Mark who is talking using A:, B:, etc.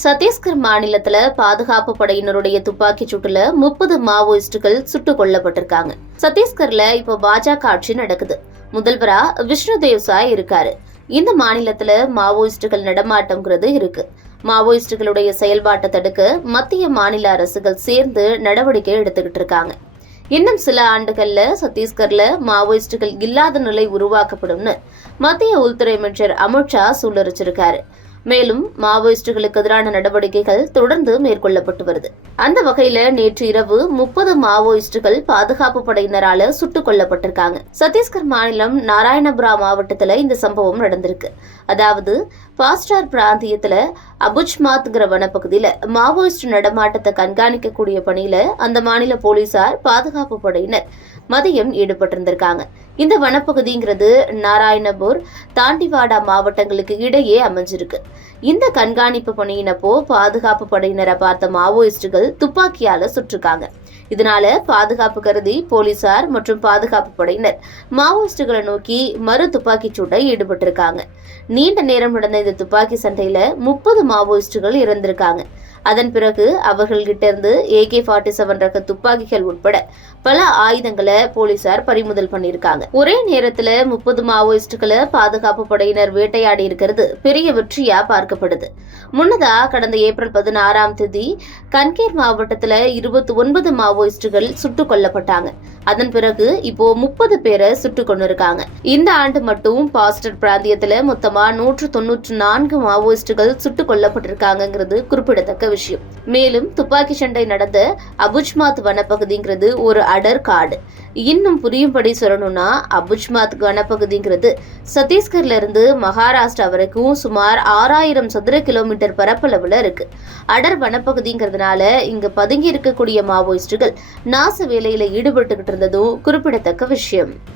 A: சத்தீஸ்கர் மாநிலத்துல பாதுகாப்பு படையினருடைய துப்பாக்கி சூட்டுல முப்பது மாவோயிஸ்டுகள் சுட்டுக் கொல்லப்பட்டிருக்காங்க. சத்தீஸ்கர்ல இப்போ பாஜக ஆட்சி நடக்குது. முதல்வரா விஷ்ணு தேவ்சாய் இருக்காரு. இந்த மாநிலத்துல மாவோயிஸ்டுகள் நடமாட்டம்ங்கிறது இருக்கு. மாவோயிஸ்டுகளுடைய செயல்பாட்டை தடுக்க மத்திய மாநில அரசுகள் சேர்ந்து நடவடிக்கை எடுத்துக்கிட்டு இருக்காங்க. இன்னும் சில ஆண்டுகள்ல சத்தீஸ்கர்ல மாவோயிஸ்டுகள் இல்லாத நிலை உருவாக்கப்படும்னு மத்திய உள்துறை அமைச்சர் அமித்ஷா சூழறிச்சிருக்காரு. மேலும் மாவோயிஸ்டுகளுக்கு எதிரான நடவடிக்கைகள் தொடர்ந்து மேற்கொள்ளப்பட்டு வருது. அந்த வகையில நேற்று இரவு முப்பது மாவோயிஸ்டுகள் பாதுகாப்பு படையினரால சுட்டுக் கொல்லப்பட்டிருக்காங்க. சத்தீஸ்கர் மாநிலம் நாராயணபுரா மாவட்டத்துல இந்த சம்பவம் நடந்திருக்கு. அதாவது பாஸ்டார் பிராந்தியத்துல அபுஜ்மாத்ங்கிற வனப்பகுதியில் மாவோயிஸ்ட் நடமாட்டத்தை கண்காணிக்கக்கூடிய பணியில அந்த மாநில போலீசார் பாதுகாப்பு படையினர் மதியம் ஈடுபட்டிருந்திருக்காங்க. இந்த வனப்பகுதிங்கிறது நாராயணபூர் தாண்டிவாடா மாவட்டங்களுக்கு இடையே அமைஞ்சிருக்கு. இந்த கண்காணிப்பு பணியினப்போ பாதுகாப்பு படையினரை பார்த்த மாவோயிஸ்டுகள் துப்பாக்கியால சுட்டிருக்காங்க. இதனால பாதுகாப்பு கருதி போலீசார் மற்றும் பாதுகாப்பு படையினர் மாவோயிஸ்டுகளை நோக்கி மறு துப்பாக்கிச் சூட்டை ஈடுபட்டிருக்காங்க. நீண்ட நேரம் நடந்த இந்த துப்பாக்கி சண்டையில முப்பது மாவோயிஸ்டுகள் இறந்திருக்காங்க. அதன் பிறகு அவர்கள்கிட்ட இருந்து ஏகே ஃபார்ட்டி செவன் ரக துப்பாக்கிகள் உட்பட பல ஆயுதங்களை போலீசார் பறிமுதல் பண்ணியிருக்காங்க. ஒரே நேரத்துல முப்பது மாவோயிஸ்டுகளை பாதுகாப்பு படையினர் வேட்டையாடி இருக்கிறது பெரிய வெற்றியா பார்க்கப்படுது. முன்னதா கடந்த ஏப்ரல் பதினாறாம் தேதி கன்கேர் மாவட்டத்துல இருபத்தி ஒன்பது மாவோயிஸ்டுகள் சுட்டுக் கொல்லப்பட்டாங்க. அதன் பிறகு இப்போ முப்பது பேரை சுட்டுக் கொண்டிருக்காங்க. இந்த ஆண்டு மட்டும் பாஸ்டர் பிராந்தியத்துல மொத்தமா நூற்று தொன்னூற்று நான்கு மாவோயிஸ்டுகள் சுட்டுக் கொல்லப்பட்டிருக்காங்கிறது குறிப்பிடத்தக்க விஷயம். மேலும் துப்பாக்கி சண்டை நடந்த அபுஜ்மாத் வனப்பகுதிங்கிறது ஒரு அடர் காடு. இன்னும் புரியும்படி சொல்லணும்னா அபுஜ்மாத் வனப்பகுதிங்கிறது சத்தீஸ்கர்ல இருந்து மகாராஷ்டிரா வரைக்கும் சுமார் ஆறாயிரம் சதுர கிலோமீட்டர் பரப்பளவுல இருக்கு. அடர் வனப்பகுதிங்கிறதுனால இங்க பதுங்கி இருக்கக்கூடிய மாவோயிஸ்டுகள் நாச வேலையில ஈடுபட்டுக்கிட்டு இருந்ததும் குறிப்பிடத்தக்க விஷயம்.